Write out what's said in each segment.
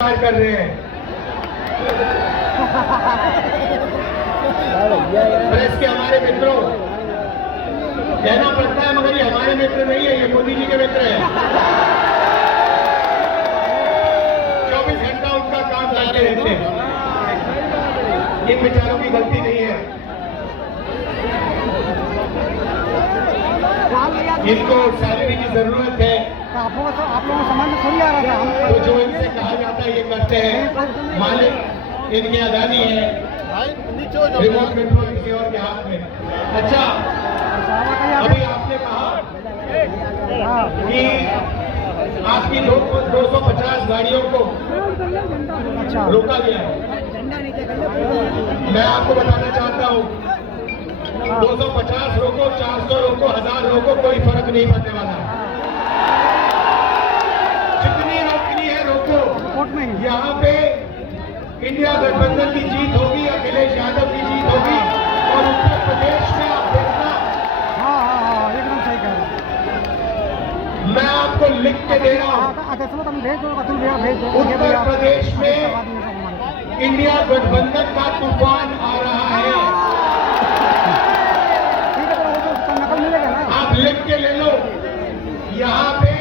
कर रहे हैं। प्रेस के हमारे मित्रों, कहना पड़ता है मगर ये हमारे मित्र नहीं है, ये मोदी जी के मित्र हैं। 24 घंटा उनका काम करते रहते हैं, इन बेचारों की गलती नहीं है। इनको सैलरी की जरूरत है, आप लोगों को समझ में थोड़ी आ रहा था। तो जो इनसे कहा जाता है ये करते हैं। मालिक इनके अदानी है, रिमोट कंट्रोल किसी और के हाथ में। अच्छा, अभी आपने कहा कि आपकी 250 गाड़ियों को रोका गया है। मैं आपको बताना चाहता हूँ, 250 रोको, 400 रोको, 1000 रोको, कोई फर्क नहीं पड़ने वाला। जितनी रोकनी है रोको। यहाँ पे इंडिया गठबंधन की जीत होगी, अखिलेश यादव की जीत होगी। और उत्तर प्रदेश में आप देखना, एकदम सही कह रहे। मैं आपको लिख के दे रहा हूँ, उत्तर प्रदेश में इंडिया गठबंधन का तूफान आ रहा है। आप लिख के ले लो, यहाँ पे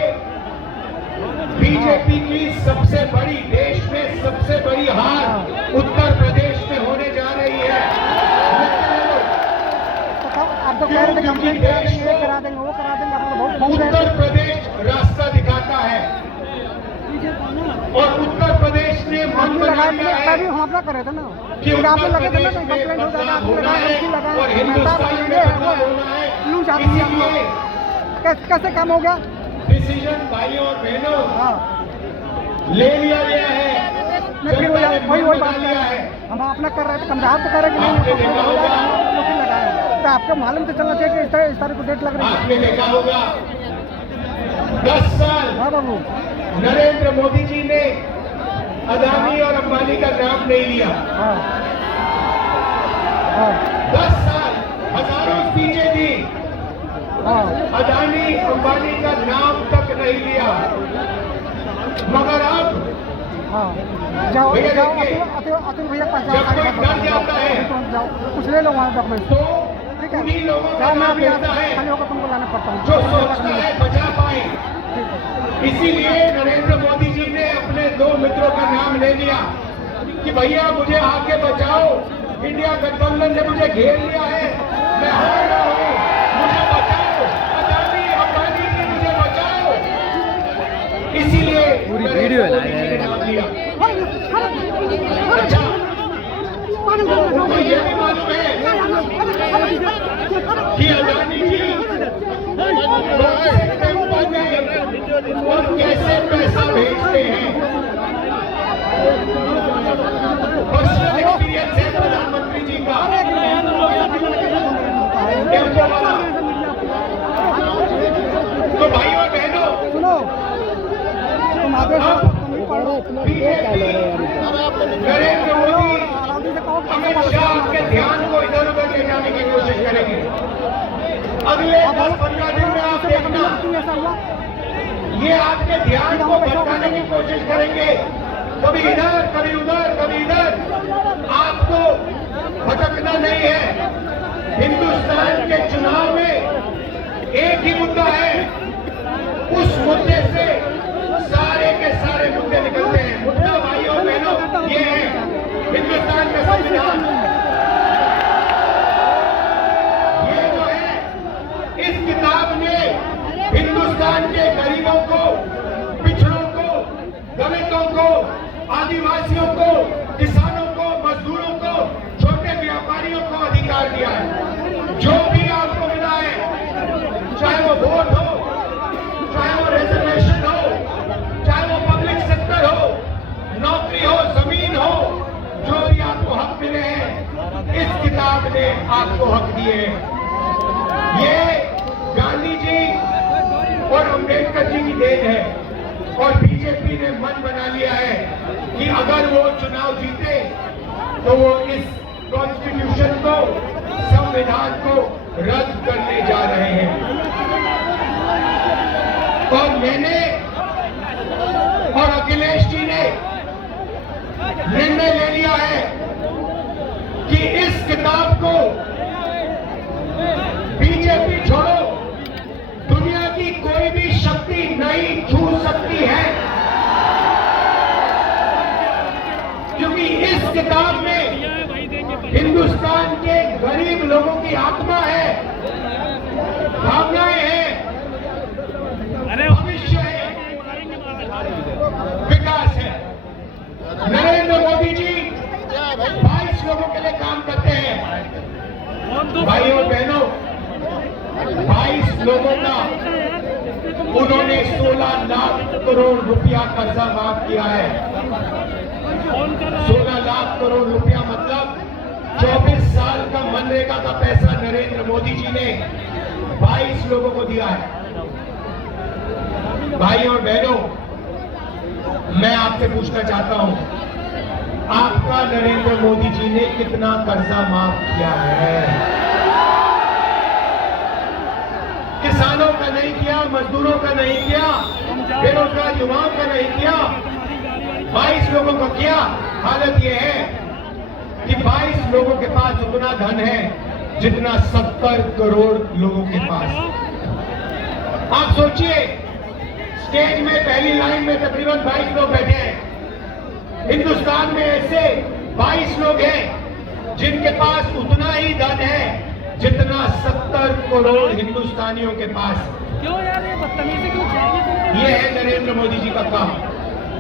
बीजेपी की सबसे बड़ी, देश में सबसे बड़ी हार उत्तर प्रदेश में होने जा रही है। क्योंकि देश को उत्तर प्रदेश रास्ता दिखाता है और उत्तर प्रदेश ने मन बना लिया है कि उत्तर प्रदेश में बदलाव होना है और हिंदुस्तान में बदलाव होना है। इसीलिए कैसे काम हो गया? डिसीजन भाइयों और बहनों ले लिया गया है, वही बात लिया है। हम अपना कर रहे थे, कमजोर तो कर रहे कि तो आपको मालूम तो चलना चाहिए कि इस तारीख को डेट लग रही है। आपने देखा होगा 10 साल बाबू नरेंद्र मोदी जी ने अदानी और अंबानी का नाम नहीं लिया। 10 साल हजारों स्पीचें दी, अदानी अंबानी का नाम तक नहीं लिया। मगर अब जाओ भैया जाओ देखिए, अतुल भैया पास जब कोई डर जाता है कुछ ले लो वहाँ डॉक्यूमेंट। तो उन्हीं लोगों का नाम लेता है खाली होकर तुमको लाना पड़ता है, जो सोचता है बचा पाए। इसीलिए नरेंद्र मोदी जी ने अपने 2 मित्रों का नाम ले लिया कि भैया मुझे आके बचाओ, इंडिया गठबंधन ने मुझे घेर लिया है, मैं हार रहा हूँ, मुझे बचाओ, अदानी अंबानी जी मुझे बचाओ। इसीलिए पूरी वीडियो नाम लिया। अच्छा, उनको ये भी मालूम है कि अदानी जी और कैसे पैसा भेजते हैं। पर्सनल एक्सपीरियंस है प्रधानमंत्री जी का। तो भाइयों और बहनों, सुनो तुम आगे नरेंद्र मोदी अमित शाह के ध्यान को इधर उधर ले जाने की कोशिश करेंगे। अगले 10-15 दिन में आप देखना, ये आपके ध्यान को भटकाने की कोशिश करेंगे, कभी इधर कभी उधर कभी इधर। आपको भटकना नहीं है। हिंदुस्तान के चुनाव में एक ही मुद्दा है, उस मुद्दे से सारे के सारे मुद्दे निकलते हैं। मुद्दा भाइयों बहनों ये है हिंदुस्तान का संविधान। ये जो है, इस किताब ने हिंदुस्तान के गरीबों को, पिछड़ों को, दलितों को, आदिवासियों को, किसानों को, मजदूरों को, छोटे व्यापारियों को अधिकार दिया है। जो भी आपको मिला है, चाहे वो वोट हो, चाहे वो रिजर्वेशन हो, चाहे वो पब्लिक सेक्टर हो, नौकरी हो, जमीन हो, जो भी आपको हक मिले हैं, इस किताब ने आपको हक दिए हैं। ये गांधी जी और अम्बेडकर जी की देन है। और बीजेपी ने मन बना लिया है कि अगर वो चुनाव जीते तो वो इस कॉन्स्टिट्यूशन को, संविधान को रद्द करने जा रहे हैं। और मैंने और अखिलेश जी ने इस किताब में हिंदुस्तान के गरीब लोगों की आत्मा है, भावनाएं हैं, भविष्य है, विकास है। नरेंद्र मोदी जी 22 लोगों के लिए काम करते हैं। भाइयों बहनों, 22 लोगों का उन्होंने 16 लाख करोड़ रुपया कर्जा माफ किया है। 16 लाख करोड़ रुपया मतलब 24 साल का मनरेगा का पैसा नरेंद्र मोदी जी ने 22 लोगों को दिया है। भाइयों और बहनों, मैं आपसे पूछना चाहता हूं, आपका नरेंद्र मोदी जी ने कितना कर्जा माफ किया है? किसानों का नहीं किया, मजदूरों का नहीं किया, बेरोजगार युवाओं का नहीं किया, 22 लोगों को किया। हालत यह है कि 22 लोगों के पास उतना धन है जितना 70 करोड़ लोगों के पास। आप सोचिए, स्टेज में पहली लाइन में तकरीबन 22 लोग बैठे हैं। हिंदुस्तान में ऐसे 22 लोग हैं जिनके पास उतना ही धन है जितना 70 करोड़ हिंदुस्तानियों के पास। क्यों यार ये बदतमीजी क्यों चाहिए? ये है नरेंद्र मोदी जी का काम।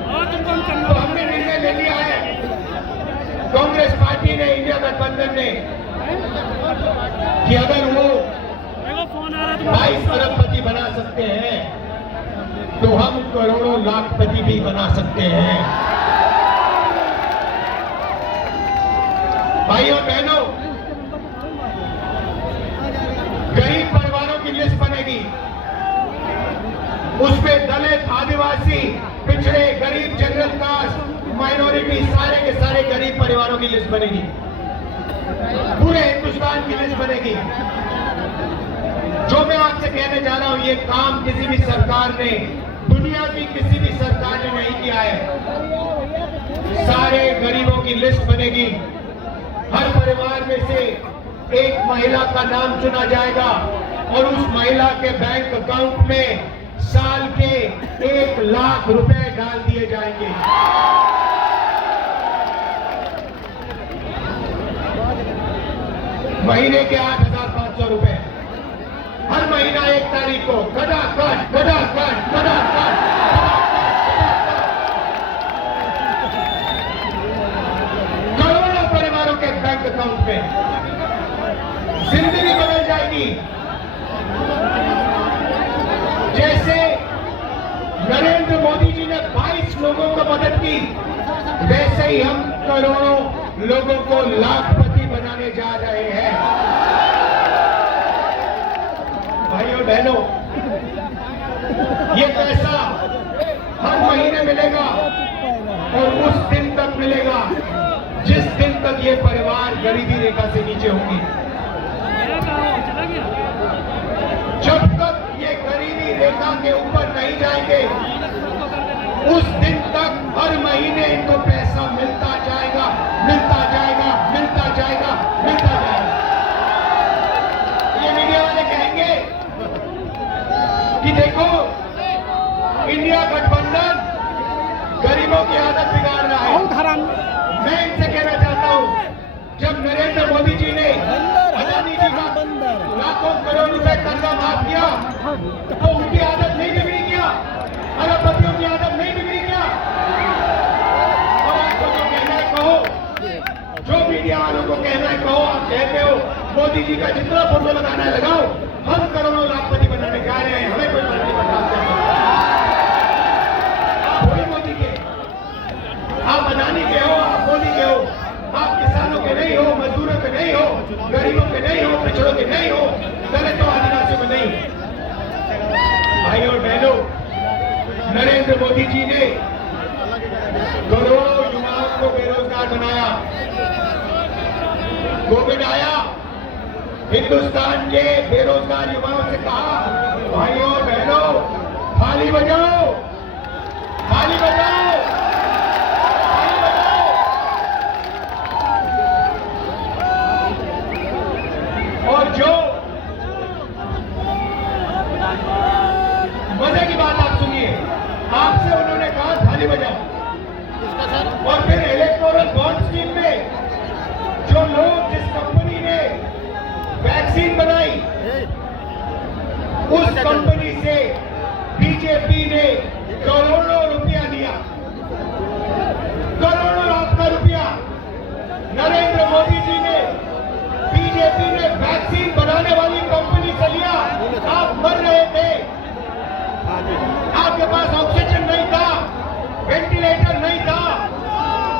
तो हमने निर्णय ले लिया है, कांग्रेस पार्टी ने, इंडिया गठबंधन ने, कि अगर वो 22 अरबपति बना सकते हैं तो हम करोड़ों लाखपति भी बना सकते हैं। भाइयों बहनों, गरीब परिवारों की लिस्ट बनेगी, उसमें दलित, आदिवासी, पिछड़े, गरीब, जनरल कास्ट, माइनॉरिटी, सारे के सारे गरीब परिवारों की लिस्ट बनेगी। पूरे हिंदुस्तान की लिस्ट बनेगी। जो मैं आपसे कहने जा रहा हूं, ये काम किसी भी सरकार ने, दुनिया की किसी भी सरकार ने नहीं किया है। सारे गरीबों की लिस्ट बनेगी। हर परिवार में से एक महिला का नाम चुना जाएगा और उस महिला के बैंक अकाउंट में साल के 1 लाख रुपए डाल दिए जाएंगे। महीने के 8,500 रुपए हर महीना 1 तारीख को खटाखट खटाखट खटाखट करोड़ों परिवारों के बैंक अकाउंट में। जिंदगी बदल जाएगी। जैसे नरेंद्र मोदी जी ने 22 लोगों को मदद की, वैसे ही हम करोड़ों लोगों को लाखपति बनाने जा रहे हैं। भाइयों बहनों, ये पैसा हर महीने मिलेगा और उस दिन तक मिलेगा जिस दिन तक ये परिवार गरीबी रेखा से नीचे होंगे। जब तक ये गरीबी रेखा के ऊपर नहीं जाएंगे, उस दिन तक हर महीने इनको पैसा मिलता जाएगा, मिलता जाएगा, मिलता जाएगा, मिलता जाएगा। ये मीडिया वाले कहेंगे कि देखो, इंडिया गठबंधन गरीबों की आदत बिगाड़ रहा है। मैं इनसे कहना चाहता हूं, जब नरेंद्र मोदी जी ने अदानी जी का लाखों करोड़ रुपए कर्जा माफ किया तो उनकी आदत नहीं बिगड़ी क्या? अरबपतियों की आदत नहीं बिगड़ी क्या? और आपको जो कहना है कहो, जो मीडिया वालों को कहना है कहो। आप कहते हो मोदी जी का जितना फोटो लगाना है लगाओ, हम करोड़ों लाखपति बनाने जा रहे हैं, हमें कोई फर्क नहीं पड़ता। आप वही मोदी के, आप अदानी के हो, आप मोदी के हो, आप किसानों के नहीं हो, मजदूरों के नहीं हो, गरीबों के नहीं हो, पिछड़ों के नहीं हो, दलितों, आदिवासियों के नहीं हो। भाइयों और बहनों, नरेंद्र मोदी जी ने करोड़ों युवाओं को बेरोजगार बनाया। कोविड आया, हिंदुस्तान के बेरोजगार युवाओं से कहा, भाइयों और बहनों, थाली बजाओ, थाली बजाओ, थाली बजाओ। और जो मजे की बात आप सुनिए, आपसे उन्होंने कहा थाली बजाओ और फिर इलेक्टोरल बॉन्ड कंपनी से बीजेपी ने करोड़ों रुपया दिया, करोड़ों लाख का रुपया। नरेंद्र मोदी जी ने, बीजेपी ने वैक्सीन बनाने वाली कंपनी से लिया। आप मर रहे थे, आपके पास ऑक्सीजन नहीं था, वेंटिलेटर नहीं था,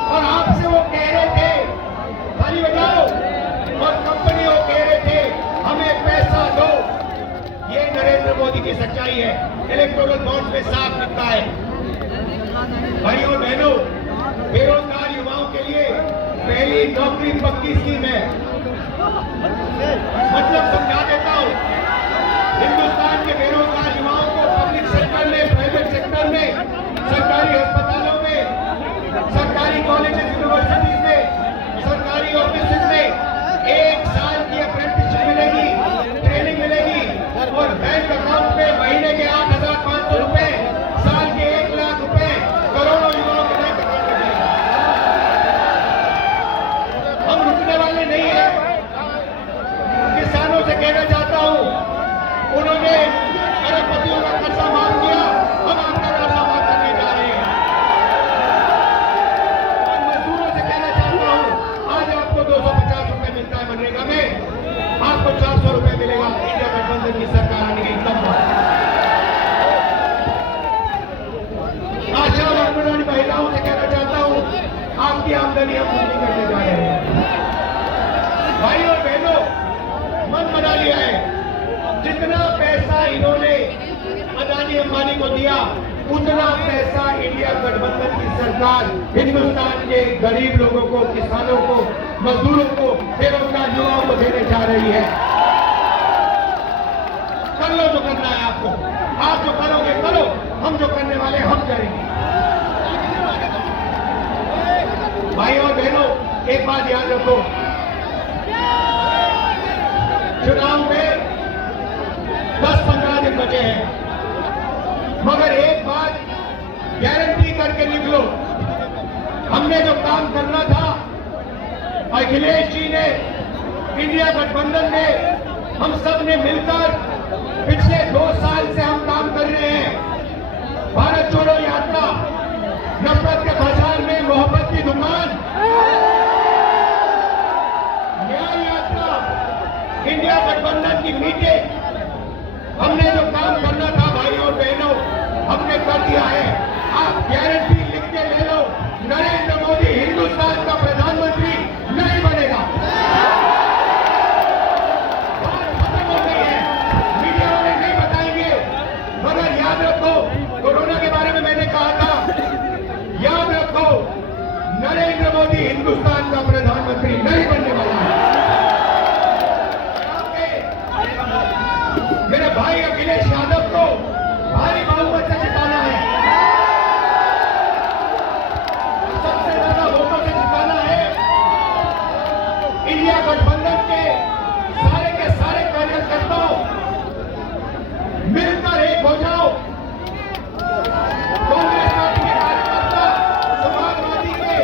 और आपसे वो कह रहे थे ताली बजाओ, और कंपनी वो कह रहे थे हमें पैसा दो। ये नरेंद्र मोदी की सच्चाई है। इलेक्टोरल बॉन्ड में साफ लिखा है। भाइयों और बहनों, बेरोजगार युवाओं के लिए पहली नौकरी पक्की स्कीम है। मतलब समझा देता हूं, हिंदुस्तान के बेरोजगार युवाओं को पब्लिक सेक्टर में, प्राइवेट सेक्टर में, सरकारी अस्पतालों में, सरकारी कॉलेजेस यूनिवर्सिटीज में, सरकारी ऑफिस में 1 साल की अप्रेंटिसशिप मिलेगी, ट्रेनिंग मिलेगी, और बैंक अकाउंट में महीने के 8,500 रुपए, साल के 1 लाख रुपए करोड़ों युवाओं के बैंक अकाउंट में मिलेगा। हम रुकने वाले नहीं है। किसानों से कहना चाहता हूं, उन्होंने अरबपतियों का कर्जा माफ किया, हम आपका कर्जा माफ करने जा रहे हैं। और मजदूरों से कहना चाहता हूं, आज आपको 250 रुपए मिलता है मनरेगा में, आपको 400 रुपए मिलेगा इंडिया गठबंधन की सरकार आने के एकदम बाद। आशा और अंगनवाड़ी महिलाओं से कहना चाहता हूं, आपकी आमदनी हम पूरी करने जा रहे हैं। भाइयों और बहनों, मन बना लिया है। जितना पैसा इन्होंने अदानी अंबानी को दिया, उतना पैसा इंडिया गठबंधन की सरकार हिंदुस्तान के गरीब लोगों को, किसानों को, मजदूरों को, बेरोजगार युवाओं को देने जा रही है। कर लो जो करना है आपको, आप जो करोगे करो, हम जो करने वाले हम करेंगे। भाइयों और बहनों, एक बात याद रखो, चुनाव में 10-15 दिन बचे हैं, मगर एक बात गारंटी करके लिख लो, हमने जो काम करना था, अखिलेश जी ने, इंडिया गठबंधन ने, हम सब ने मिलकर पिछले 2 साल से हम काम कर रहे हैं। भारत छोड़ो यात्रा, नफरत के बाजार में मोहब्बत की दुकान, न्याय यात्रा, इंडिया गठबंधन की मीटिंग, हमने जो काम करना था भाइयों और बहनों, हमने कर दिया है। आप गारंटी लिख के ले लो, नरेंद्र मोदी हिंदुस्तान का प्रधानमंत्री नहीं बनेगा। बात खत्म हो गई है, मीडिया वाले नहीं बताएंगे, मगर याद रखो, कोरोना के बारे में मैंने कहा था, याद रखो, नरेंद्र मोदी हिंदुस्तान का प्रधानमंत्री नहीं बनने वाला है। मेरे भाई अखिलेश यादव को भारी बहुमत से जिताना है, सबसे ज्यादा वोटों से जिताना है। इंडिया गठबंधन के सारे कार्यकर्ताओं मिलकर एक हो जाओ। कांग्रेस पार्टी के कार्यकर्ता, समाजवादी के,